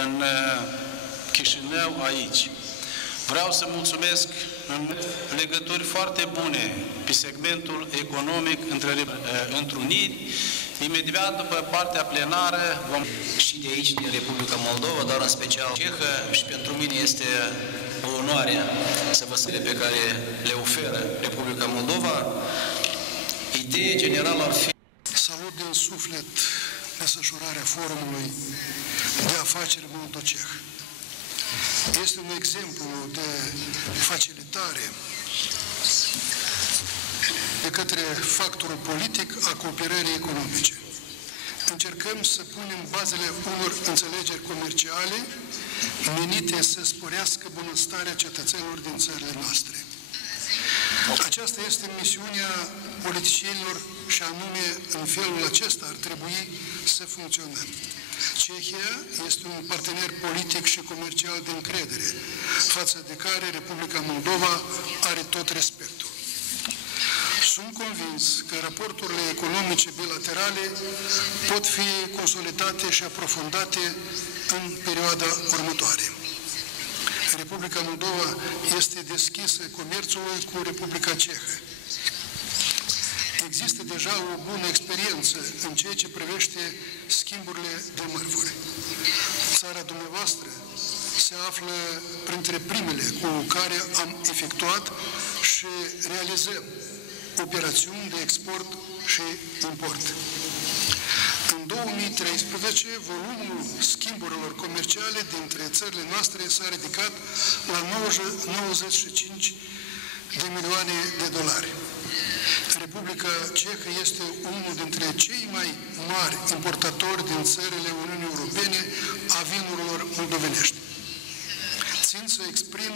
în Chișinău, aici. Vreau să mulțumesc în legături foarte bune pe segmentul economic între întruniri. Imediat după partea plenară vom... Și de aici, din Republica Moldova, dar în special cehă, și pentru mine este o onoare să vă spun pe care le oferă Republica Moldova. Ideea generală ar fi... Salut din suflet desfășurarea forumului de afaceri moldo-ceh. Este un exemplu de facilitare de către factorul politic a cooperării economice. Încercăm să punem bazele unor înțelegeri comerciale menite să sporească bunăstarea cetățenilor din țările noastre. Aceasta este misiunea politicienilor și anume în felul acesta ar trebui să funcționăm. Cehia este un partener politic și comercial de încredere, față de care Republica Moldova are tot respectul. Sunt convins că raporturile economice bilaterale pot fi consolidate și aprofundate în perioada următoare. Republica Moldova este deschisă comerțului cu Republica Cehă. Există deja o bună experiență în ceea ce privește schimburile de mărfuri. Țara dumneavoastră se află printre primele cu care am efectuat și realizăm operațiuni de export și import. În 2013, volumul schimburilor comerciale dintre țările noastre s-a ridicat la 95 de milioane de dolari. Republica Cehă este unul dintre cei mai mari importatori din țările Uniunii Europene a vinurilor moldovenești. Țin să exprim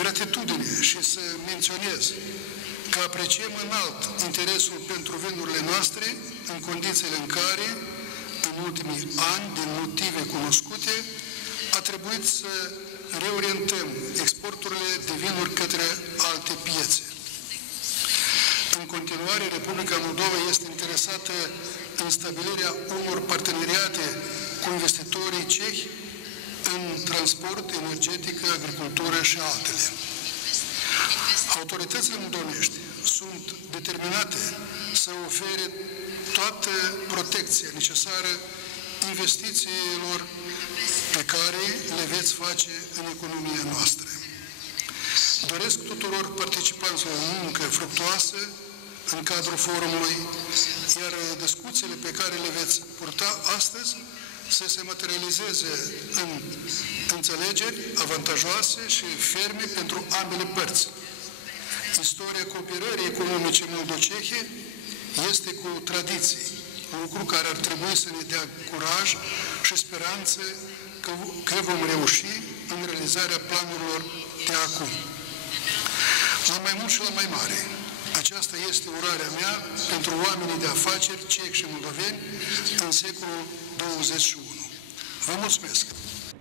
gratitudine și să menționez că apreciem înalt interesul pentru vinurile noastre în condițiile în care, în ultimii ani, din motive cunoscute, a trebuit să reorientăm exporturile de vinuri către alte piețe. În continuare, Republica Moldova este interesată în stabilirea unor parteneriate cu investitorii cehi în transport, energetică, agricultură și altele. Autoritățile moldovenești sunt determinate să ofere toată protecția necesară investițiilor pe care le veți face în economia noastră. Doresc tuturor participanților o muncă fructuoasă în cadrul forumului, iar discuțiile pe care le veți purta astăzi să se materializeze în înțelegeri avantajoase și ferme pentru ambele părți. Istoria cooperării economice moldo-cehe este cu tradiții, lucru care ar trebui să ne dea curaj și speranță că vom reuși în realizarea planurilor de acum. La mai mult și la mai mare. Aceasta este urarea mea pentru oamenii de afaceri cehi și moldoveni în secolul 21. Vă mulțumesc!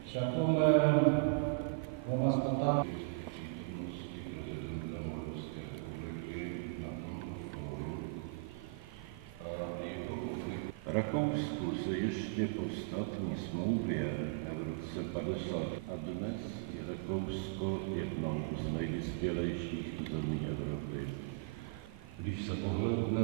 Și acum vom asculta... Раховську заїжджє повстатні смуги w 50, a dnes je Rakousko jednou z nejvyspělejších zemí Evropy. Když se pohlédne